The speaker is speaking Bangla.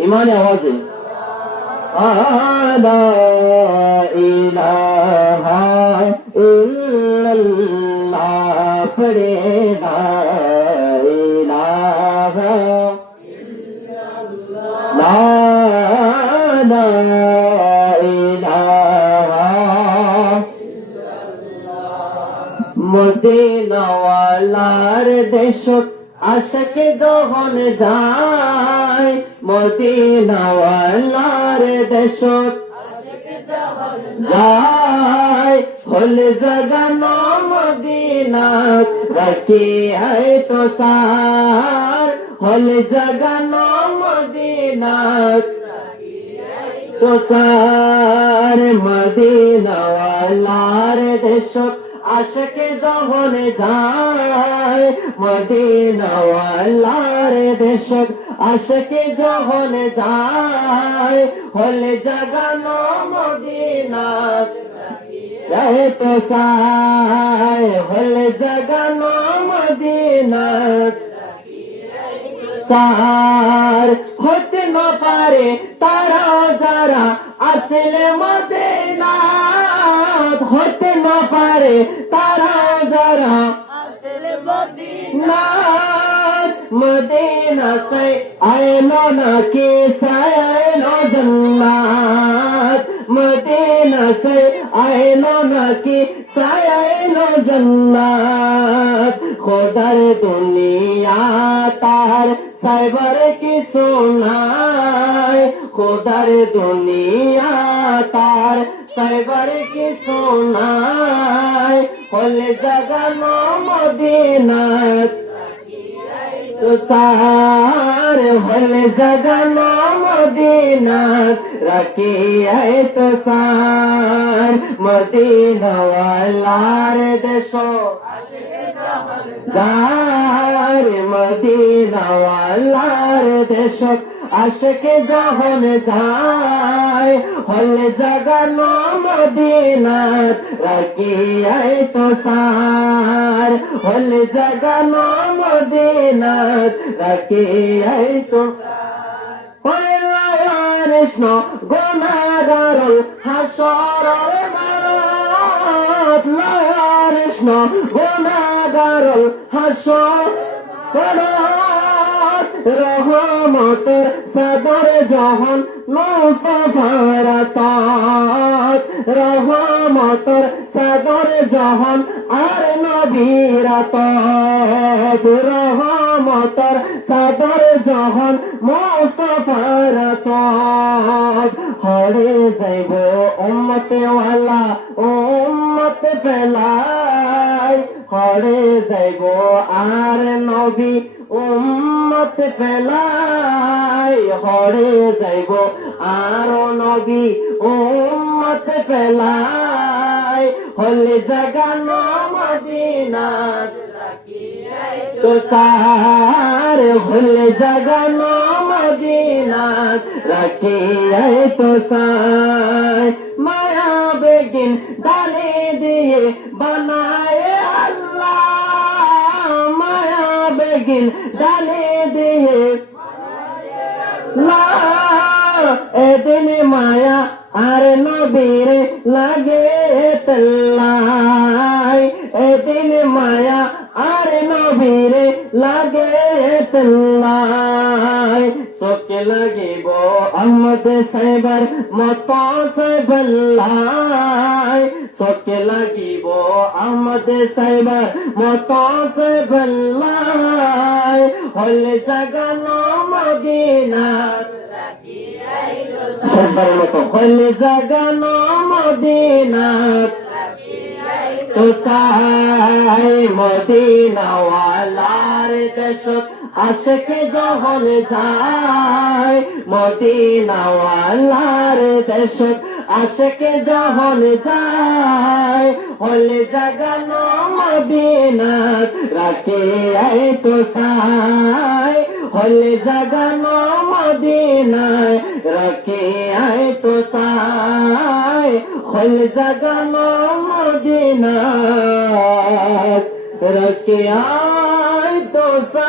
ইমানে আওয়াজে মদিনাওয়ালার দেশত আশকে দহন যায়। মদিনাওয়ালার দেশত যায়। হল জগানো মদিনাত রাখি আয় তো সার। হল জগানো মদিনাত তো সার। মদিনাওয়ালার দেশত আশকে যখন যায়, মদিনাওয়ালার দেশত আশকে যখন যায়, হলে জাগানো মদিনাত রহে তো সায় হলে জাগানো মদিনাত সার হতে না পারে তারা যারা আসলে মদিনা হতে না পারে তারা যারা না মদিনা সে আয়নো না কে সায়নো জন্নাত মদিনা সে আয়নো না কে সায়নো জন্নাত খোদার দুনিয়া তার সাইবার কি সোনায় খোদার দুনিয়া তার সাইবার কি সোনায় হলে জাগানো মদিনাত তুষার হলে জাগানো মদিনাত রাখি আয় তুষার মদিনাওয়ালার দেশ। যার মদিনাওয়ালার দেশ। আশকে যখন যায়, হলে জাগানো মদিনাত রাখি আয় তুষার। হলে জাগানো মদিনাত রাখি আয় তো কৃষ্ণ, গুণাগারল হাসরল মানত কৃষ্ণ, গুণাগারল, হাসর রহমতের সদর জহন মুস্তফার তাত। রহমতের সদর জহন আর নবীর তাত। রহমতের সদর জহন মুস্তফার তাত। হরে যাইব উম্মতে ওয়ালা উম্মত পেলাই হরে যাইব আর নবী উম্মত পেলাই হরে যাইব। আর নবী উম্মত পেলাই হলে জাগানো মদিনাত তো সার হলে জাগানো মদিনাত রাখি তো সার মায়া বেগিন ডালে দিয়ে বানায় বেগিন ডালে দিয়ে লা এদিন মায়া আর নবীর লাগে তেল্লাই এদিন মায়া আর নবীর লাগে তেল্লাই চোখে লাগিব আহমদ সাহেবার মত সে বেল্লাই চোখে লাগিব আহমদ সাহেবার মত সে বেল্লাই হলে জাগানো মদিনার সবার মতো হলে জাগানো মদিনাত তো সাই মদিনাওয়ালার দেশত আশেকে যখন যায়, মদিনাওয়ালার দেশত আশেকে যখন যায়। হলে জাগানো মদিনাত রাখে আই তো সাই। হলে জাগানো মদিনায় রাখে আই তো সাই। হলে জাগানো মদিনাত রাখে আয় পোষা